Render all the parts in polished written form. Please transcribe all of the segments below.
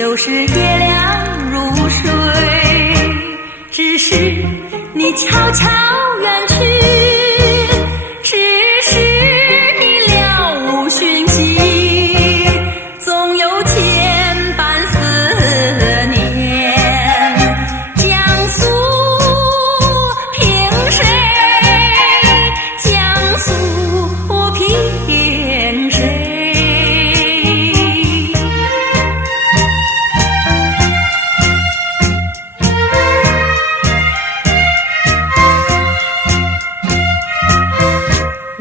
就是月亮如水，只是你悄悄远去，只是你了无讯息，总有千般思念。江苏凭谁？江苏凭谁？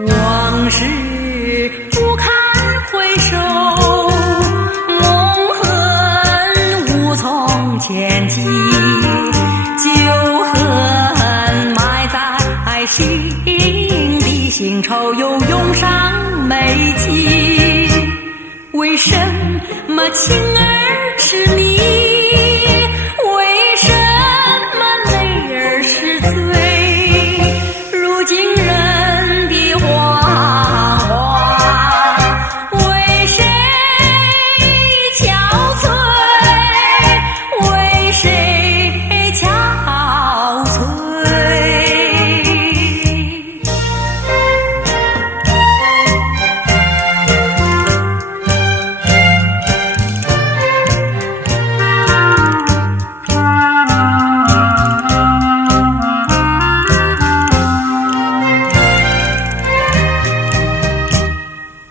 往事不堪回首，梦恨无从前进，旧恨埋在心底，新愁又涌上眉际。为什么情儿痴迷？为什么泪儿是醉？如今人的黄花为谁憔悴？为谁憔悴？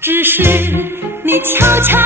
只是你悄悄